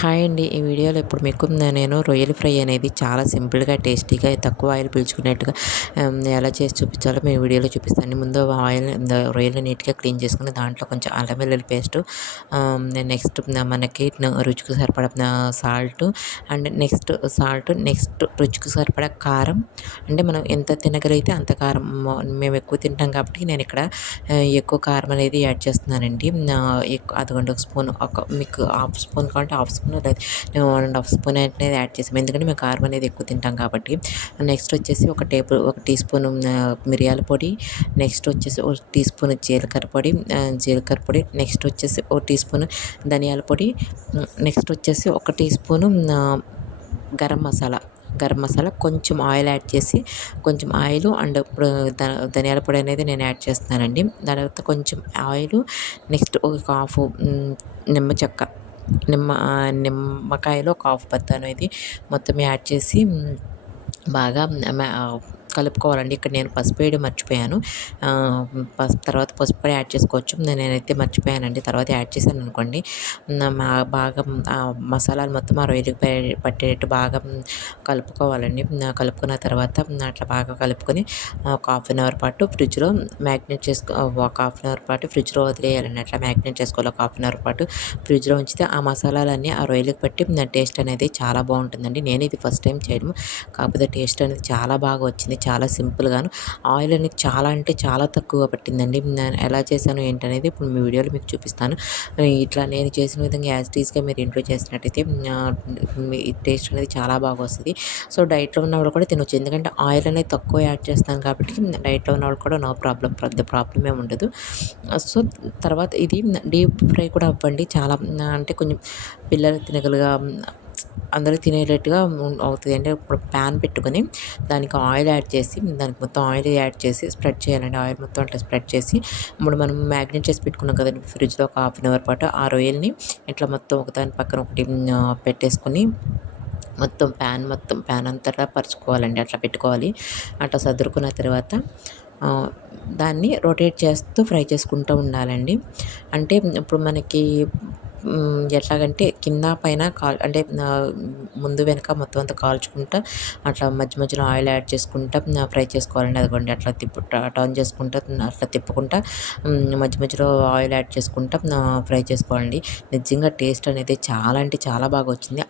Hi అండి. ఈ వీడియోలో ఇప్పుడు మీకు నేను రొయ్యల ఫ్రై అనేది చాలా సింపుల్‌గా, టేస్టీగా, తక్కువ ఆయిల్ పీల్చుకునేట్టుగా ఎలా చేసి చూపించాలో మీ వీడియోలో చూపిస్తాను. ముందు రొయ్యలు నీట్‌గా క్లీన్ చేసుకొని దాంట్లో కొంచెం అల్లం వెల్లుల్లి పేస్టు, నెక్స్ట్ మనకి రుచికి సరిపడా సాల్టు, అండ్ నెక్స్ట్ రుచికి సరిపడా కారం. అంటే మనం ఎంత తినగలిగితే అంత కారం. మేము ఎక్కువ తింటాం కాబట్టి నేను ఇక్కడ ఎక్కువ కారం అనేది యాడ్ చేస్తున్నానండి. అదిగోండి ఒక స్పూన్, మీకు హాఫ్ స్పూన్ కావాలంటే హాఫ్ స్పూన్, లేదా 1½ స్పూన్ అనేది యాడ్ చేసాం. ఎందుకంటే మేము కారం అనేది ఎక్కువ తింటాం కాబట్టి. నెక్స్ట్ వచ్చేసి ఒక టీ స్పూన్ మిరియాల పొడి, నెక్స్ట్ వచ్చేసి ఒక టీ స్పూన్ జీలకర్ర పొడి, నెక్స్ట్ వచ్చేసి ఒక టీ స్పూన్ ధనియాల పొడి, నెక్స్ట్ వచ్చేసి ఒక టీ స్పూను గరం మసాలా, కొంచెం ఆయిల్ యాడ్ చేసి, కొంచెం ఆయిల్ అండ్ ఇప్పుడు ధనియాల పొడి అనేది నేను యాడ్ చేస్తున్నానండి. తర్వాత కొంచెం ఆయిల్, నెక్స్ట్ ఒక హాఫ్ నిమ్మ చెక్క, నిమ్మకాయలో ఒక హాఫ్ బత్త అనేది మొత్తం యాడ్ చేసి బాగా కలుపుకోవాలండి. ఇక్కడ నేను పసుపు వేయడం మర్చిపోయాను. తర్వాత పసుపు కూడా యాడ్ చేసుకోవచ్చు. నేనైతే మర్చిపోయానండి. తర్వాత యాడ్ చేశాను అనుకోండి. బాగా మసాలాలు మొత్తం ఆ రొయ్యలకి పట్టేటట్టు బాగా కలుపుకోవాలండి. కలుపుకున్న తర్వాత అట్లా బాగా కలుపుకొని ఒక హాఫ్ అన్ అవర్ పాటు ఫ్రిడ్జ్లో ఒక హాఫ్ అన్ అవర్ పాటు ఫ్రిడ్జ్లో వదిలేయాలండి. అట్లా మ్యాగ్నేట్ చేసుకోవాలి. ఒక హాఫ్ అన్ అవర్ పాటు ఫ్రిడ్జ్లో ఉంచితే ఆ మసాలాలన్నీ ఆ రొయ్యలకు పట్టి టేస్ట్ అనేది చాలా బాగుంటుందండి. నేను ఇది ఫస్ట్ టైం చేయడం, కాకపోతే టేస్ట్ అనేది చాలా బాగా వచ్చింది. చాలా సింపుల్‌గాను, ఆయిల్ అనేది చాలా అంటే చాలా తక్కువగా పట్టిందండి. నేను ఎలా చేశాను ఏంటనేది ఇప్పుడు మీ వీడియోలో మీకు చూపిస్తాను. ఇట్లా నేను చేసిన విధంగా యాజ్ ఇట్ ఈస్‌గా మీరు ఇంట్లో చేసినట్టయితే మీ టేస్ట్ అనేది చాలా బాగా వస్తది. సో డైట్‌లో ఉన్నవాళ్ళు కూడా తినొచ్చు. ఎందుకంటే ఆయిల్ అనేది తక్కువ యాడ్ చేస్తాను కాబట్టి డైట్‌లో ఉన్నవాళ్ళు కూడా నో ప్రాబ్లమ్, పెద్ద ప్రాబ్లమ్ ఏమి ఉండదు. సో తర్వాత ఇది డీప్ ఫ్రై కూడా అవ్వండి. చాలా అంటే కొంచెం పిల్లలు తినగలిగా, అందరూ తినేటట్టుగా అవుతుంది. అంటే ఇప్పుడు ప్యాన్ పెట్టుకొని దానికి ఆయిల్ యాడ్ చేసి, దానికి మొత్తం ఆయిల్ యాడ్ చేసి స్ప్రెడ్ చేయాలండి. ఆయిల్ మొత్తం అట్లా స్ప్రెడ్ చేసి, ఇప్పుడు మనం మ్యాగ్నేట్ చేసి పెట్టుకున్నాం కదండి ఫ్రిడ్జ్లో ఒక హాఫ్ అన్ అవర్ పాటు, ఆ రొయ్యల్ని ఇట్లా మొత్తం ఒకదాని పక్కన ఒకటి పెట్టేసుకొని మొత్తం ప్యాన్ అంతటా పరుచుకోవాలండి. అట్లా పెట్టుకోవాలి. అట్లా సదురుకున్న తర్వాత దాన్ని రొటేట్ చేస్తూ ఫ్రై చేసుకుంటూ ఉండాలండి. అంటే ఇప్పుడు మనకి ఎట్లాగంటే కింద పైన అంటే ముందు వెనక మొత్తం అంతా కాల్చుకుంటా అట్లా మధ్య మధ్యలో ఆయిల్ యాడ్ చేసుకుంటా ఫ్రై చేసుకోవాలండి. అదిగోండి అట్లా టర్న్ చేసుకుంటా, అట్లా తిప్పుకుంటా మధ్య మధ్యలో ఆయిల్ యాడ్ చేసుకుంటా ఫ్రై చేసుకోవాలండి. నిజంగా టేస్ట్ అనేది చాలా అంటే చాలా బాగా వచ్చింది.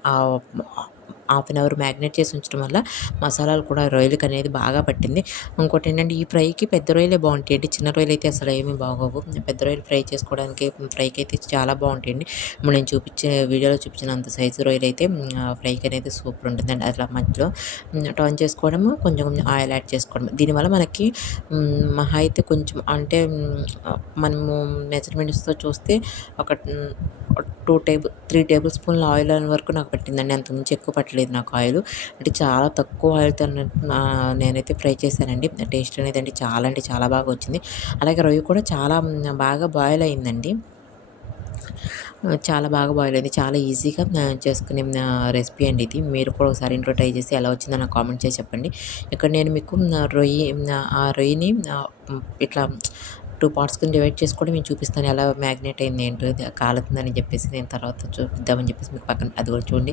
హాఫ్ అన్ అవర్ మ్యాగ్నేట్ చేసి ఉంచడం వల్ల మసాలాలు కూడా రొయ్యలకి అనేది బాగా పట్టింది. ఇంకోటి ఏంటంటే ఈ ఫ్రైకి పెద్ద రొయ్యలే బాగుంటాయండి. చిన్న రొయ్యలు అయితే అసలు ఏమీ బాగోవు. పెద్ద రొయ్యలు ఫ్రైకి అయితే చాలా బాగుంటాయండి. ఇప్పుడు నేను వీడియోలో చూపించినంత సైజు రొయ్యలు అయితే ఫ్రైకి అనేది సూపర్ ఉంటుందండి. అట్లా మధ్యలో టర్న్ చేసుకోవడము, కొంచెం కొంచెం ఆయిల్ యాడ్ చేసుకోవడం. దీనివల్ల మనకి మహా అయితే కొంచెం అంటే మనము మెజర్మెంట్స్తో చూస్తే ఒక 3 టేబుల్ స్పూన్ల ఆయిల్ వరకు నాకు పట్టిందండి. అంతకుమించి ఎక్కువ పట్టలేదు నాకు ఆయిల్. అంటే చాలా తక్కువ ఆయిల్‌తో నేనైతే ఫ్రై చేశానండి. టేస్ట్ అనేది అంటే చాలా బాగా వచ్చింది. అలాగే రొయ్య కూడా చాలా బాగా బాయిల్ అయిందండి. చాలా బాగా బాయిల్ అయింది. చాలా ఈజీగా చేసుకునే రెసిపీ అండి ఇది. మీరు కూడా ఒకసారి ఇంట్లో ట్రై చేసి ఎలా వచ్చిందో నాకు కామెంట్ చేసి చెప్పండి. ఇక్కడ నేను మీకు ఆ రొయ్యని ఇట్లా 2 పార్ట్స్ కింద డివైడ్ చేసుకోవడం నేను చూపిస్తాను. ఎలా మ్యాగ్నేట్ అయింది ఏంటో, ఇది కాలుతుందని చెప్పేసి నేను తర్వాత చూపిద్దామని చెప్పేసి మీకు పక్కన అది కూడా చూడండి.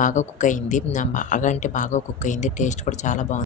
బాగా కుక్ అయింది. బాగా అంటే బాగా కుక్ అయింది. టేస్ట్ కూడా చాలా బాగుంది.